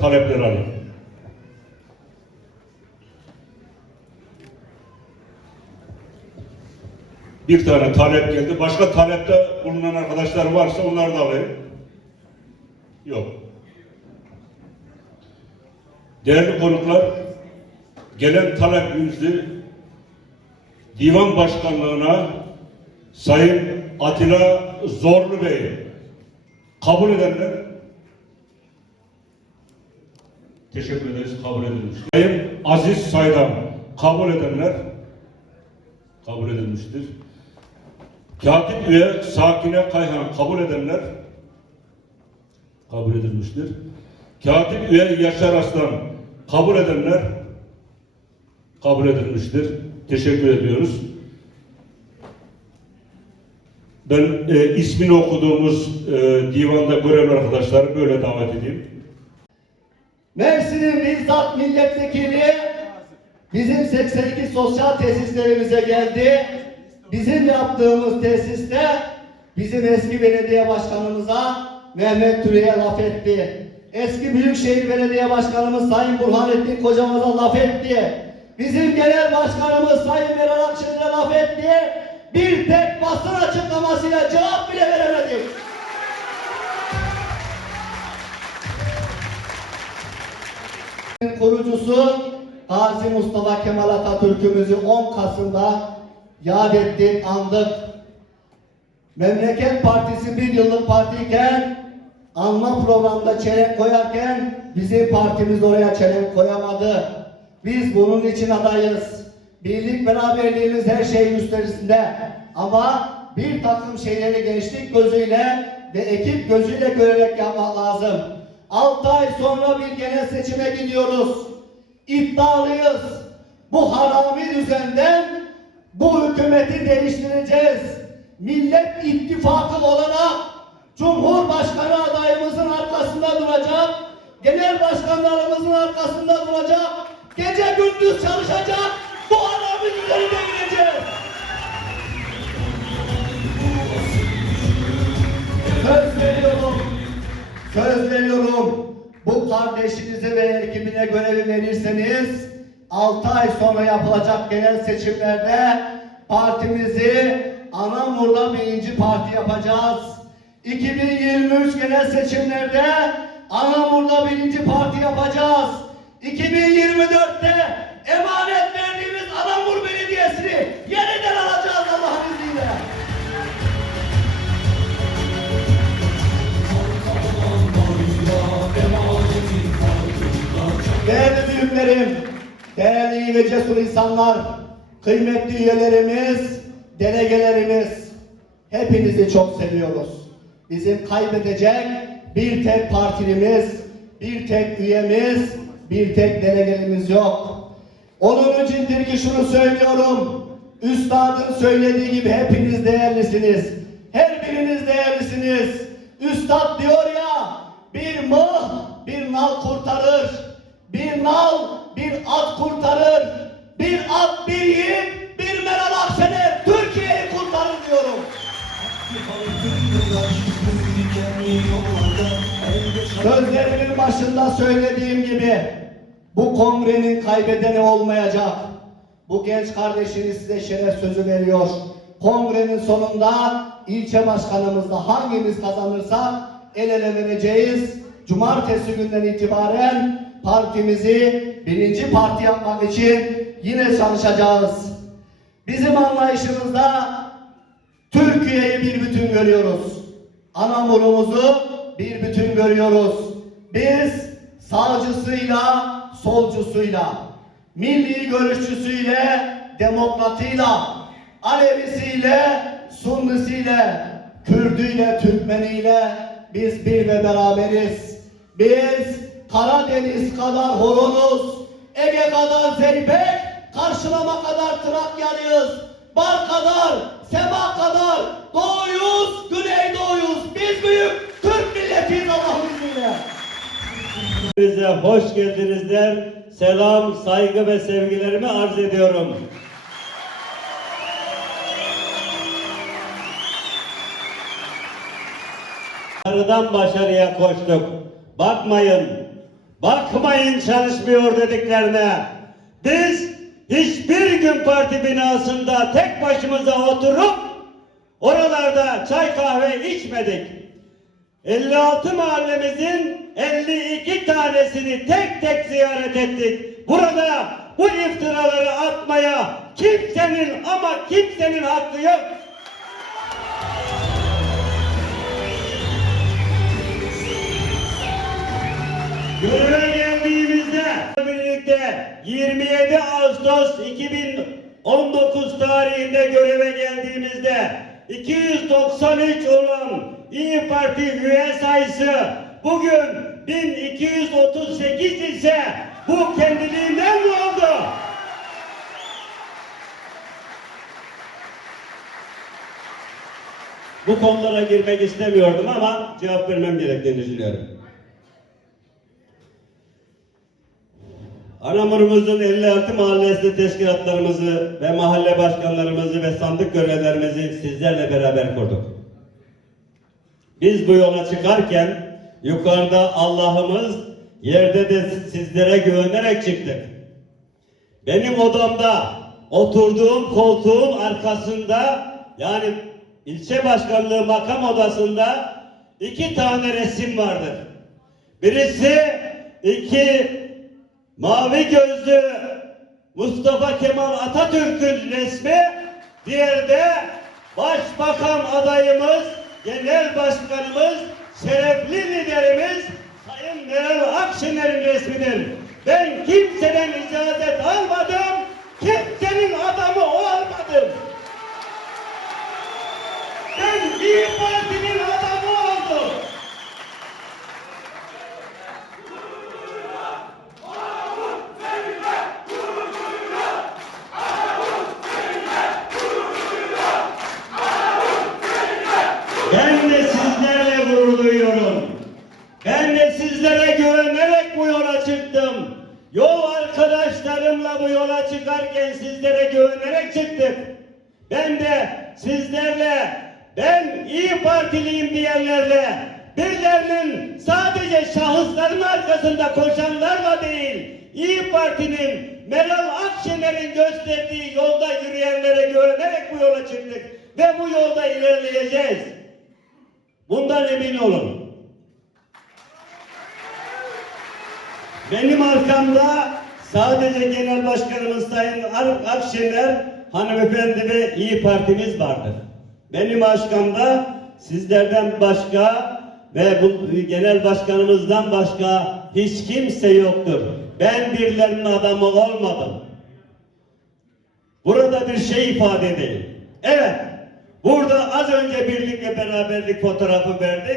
talepler alayım. Bir tane talep geldi. Başka talepte bulunan arkadaşlar varsa onları da alayım. Yok. Değerli konuklar, gelen talepimizi Divan Başkanlığı'na Sayın Atilla Zorlu Bey kabul edenler teşekkür ederiz kabul edilmiş. Sayın Aziz Saydam kabul edenler kabul edilmiştir. Katip üye Sakine Kayhan kabul edenler kabul edilmiştir. Katip üye Yaşar Aslan kabul edenler kabul edilmiştir. Teşekkür ediyoruz. Ben e, ismini okuduğumuz e, divanda görevli arkadaşları böyle davet edeyim. Mersin'in bizzat milletvekili bizim 82 sosyal tesislerimize geldi. Bizim yaptığımız tesiste bizim eski belediye başkanımıza Mehmet Türe'ye laf etti. Eski Büyükşehir Belediye Başkanımız Sayın Burhanettin Kocamaz'a laf etti. Bizim genel başkanımız Sayın Meral Akşener'e laf etti. Bir tek basın açıklamasıyla cevap bile veremedik. Kurucusu Gazi Mustafa Kemal Atatürk'ümüzü 10 Kasım'da yad ettik, andık. Memleket Partisi bir yıllık partiyken anma programda çelenk koyarken bizim partimiz oraya çelenk koyamadı. Biz bunun için adayız. Birlik beraberliğimiz her şeyin üstesinde. Ama bir takım şeyleri gençlik gözüyle ve ekip gözüyle görerek yapmak lazım. 6 ay sonra bir genel seçime gidiyoruz. İddialıyız. Bu harami düzenden bu hükümeti değiştireceğiz. Millet İttifakı olarak Cumhurbaşkanı adayımızın arkasında duracak, genel başkanlarımızın arkasında duracak, gece gündüz çalışacak, Bu kardeşinize ve ekibine görevi verirseniz 6 ay sonra yapılacak genel seçimlerde partimizi Anamur'da birinci parti yapacağız. 2023 genel seçimlerde Anamur'da birinci parti yapacağız. 2024'te emanet verdiğimiz Anamur Belediyesi'ni yeniden değerli ve cesur insanlar, kıymetli üyelerimiz, delegelerimiz, hepinizi çok seviyoruz. Bizim kaybedecek bir tek partilimiz, bir tek üyemiz, bir tek delegelimiz yok. Onun içindir ki şunu söylüyorum. Üstadın söylediği gibi hepiniz değerlisiniz. Her biriniz değerlisiniz. Üstad diyor ya, bir mıh bir nal kurtarır. Bir nal bir at kurtarır. Bir at bir yiğit, bir Meral Akşener Türkiye'yi kurtarır diyorum. Sözlerimin başında söylediğim gibi bu kongrenin kaybedeni olmayacak. Bu genç kardeşiniz size şeref sözü veriyor. Kongrenin sonunda ilçe başkanımızla hangimiz kazanırsa el ele vereceğiz. Cumartesi günden itibaren partimizi birinci parti yapmak için yine çalışacağız. Bizim anlayışımızda Türkiye'yi bir bütün görüyoruz. Anamurumuzu bir bütün görüyoruz. Biz sağcısıyla, solcusuyla, milli görüşçüsüyle, demokratıyla, Alevisiyle, Sunnisiyle, Kürdüyle, Türkmeniyle biz bir ve beraberiz. Biz Karadeniz kadar horonuz, Ege kadar zeybek, karşılama kadar Trakyalıyız. Bar kadar, Sema kadar doğuyuz, güneydoğuyuz. Biz büyük Türk milletiyiz Allah'ın izniyle. Bize hoş geldiniz der. Selam, saygı ve sevgilerimi arz ediyorum. Başarıdan başarıya koştuk. Bakmayın, Bakmayın çalışmıyor dediklerine. Biz hiçbir gün parti binasında tek başımıza oturup oralarda çay kahve içmedik. 56 mahallemizin 52 tanesini tek tek ziyaret ettik. Burada bu iftiraları atmaya kimsenin ama kimsenin hakkı yok. Göreve geldiğimizde birlikte 27 Ağustos 2019 tarihinde göreve geldiğimizde 293 olan İyi Parti üye sayısı bugün 1238 ise bu kendiliğinden mi oldu? Bu konulara girmek istemiyordum ama cevap vermem gerektiğini düşünüyorum. Anamurumuzun 56 mahallesi teşkilatlarımızı ve mahalle başkanlarımızı ve sandık görevlerimizi sizlerle beraber kurduk. Biz bu yola çıkarken yukarıda Allah'ımız, yerde de sizlere güvenerek çıktık. Benim odamda oturduğum koltuğun arkasında yani ilçe başkanlığı makam odasında iki tane resim vardır. Birisi iki mavi gözlü Mustafa Kemal Atatürk'ün resmi, diğeri de Başbakan adayımız, Genel Başkanımız, şerefli liderimiz Sayın Meral Akşener'in resmidir. Ben kimseden icazet almadım, kimsenin adamı olmadım. Ben İyi Parti'nin adamı oldum. Ben de sizlerle gurur duyuyorum. Ben de sizlere güvenerek bu yola çıktım. Yol arkadaşlarımla bu yola çıkarken sizlere güvenerek çıktık. Ben de sizlerle, ben iyi Partiliyim diyenlerle, birilerinin sadece şahısların arkasında koşanlarla değil, İyi Parti'nin Meral Akşener'in gösterdiği yolda yürüyenlere güvenerek bu yola çıktık. Ve bu yolda ilerleyeceğiz. Bundan emin olun. Benim arkamda sadece Genel Başkanımız Sayın Ar- Akşener hanımefendi ve İyi Partimiz vardır. Benim arkamda sizlerden başka ve bu genel başkanımızdan başka hiç kimse yoktur. Ben birilerinin adamı olmadım. Burada bir şey ifade edeyim. Evet, burada az önce birlik ve beraberlik fotoğrafı verdik.